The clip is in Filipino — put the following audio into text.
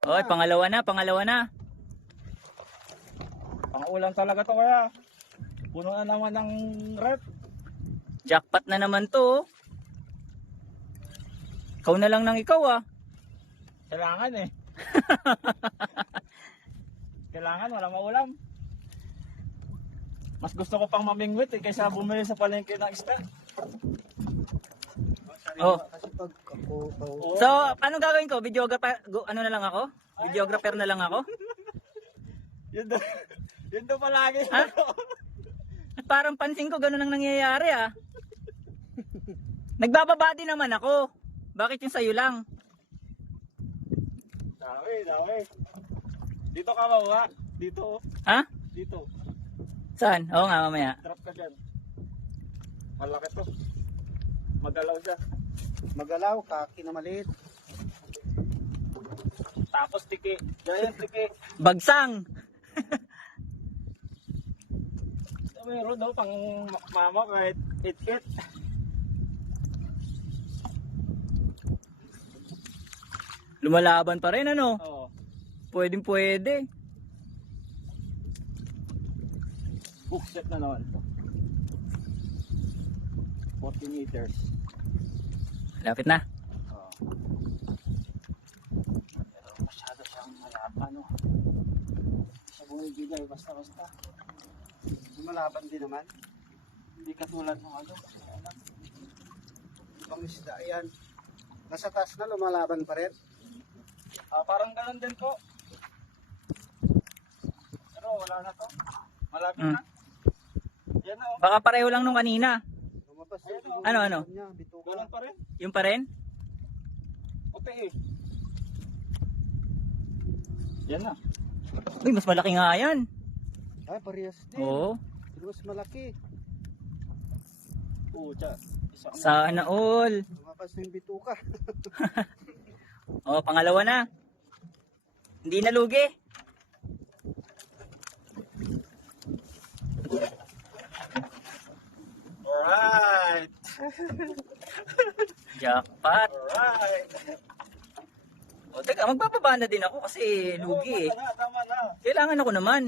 Oy, pangalawa na, pangalawa na. Pang-ulam talaga to kaya. Puno na naman ng rep. Jackpot na naman to. Ikaw na lang ng ikaw ah. Kailangan eh. Kailangan, walang maulam. Mas gusto ko pang mamingwit eh, kaysa bumili sa palengke ng isda. Oh. Kasi pag ako, So, paano gagawin ko? Videographer, ano na lang ako? Videographer na lang ako? Yun daw palagi. Ha? At parang pansin ko ganun ang nangyayari ah. Nagbababadi naman ako. Bakit yung sayo lang? Dami. Dito ka mawa. Dito oh. Ha? Dito. Saan? Oo nga, mamaya. Drop ka dyan. Malaki to. Magalaw siya. magalaw, kaki na maliit. Tapos tiki. Giant tiki. Bagsang! Meron daw pang mama kahit it-it. Lumalaban pa rin ano? Oo. Pwedeng pwede. Hookset na naman to. 40 meters. Lapit na. Oo. Pero masyado siyang malapa no. Hindi siya bumibigay basta-basta. Malaban din naman. Hindi katulad ng ano. Ibang isda yan. Nasa taas na, lumalaban pa rin. Parang ganun din po. Pero wala na to. Malapit Mm. na. Yan na oh. Baka pareho lang nung kanina. Lumabas Ayun, yung Ano, ano? niya, bituka. Ganun pa rin. Yung pa rin? Puti eh. Yan na. Uy, mas malaki nga yan. Ay, parehas din. Oo. Pero mas malaki. Pucha. Isa Sana all. Lumabas na yung bituka. Oh, pangalawa na. Hindi na lugi. Alright. Jackpot. Alright. O, teka, magbababa na din ako kasi lugi eh. Tama na. Kailangan ako naman.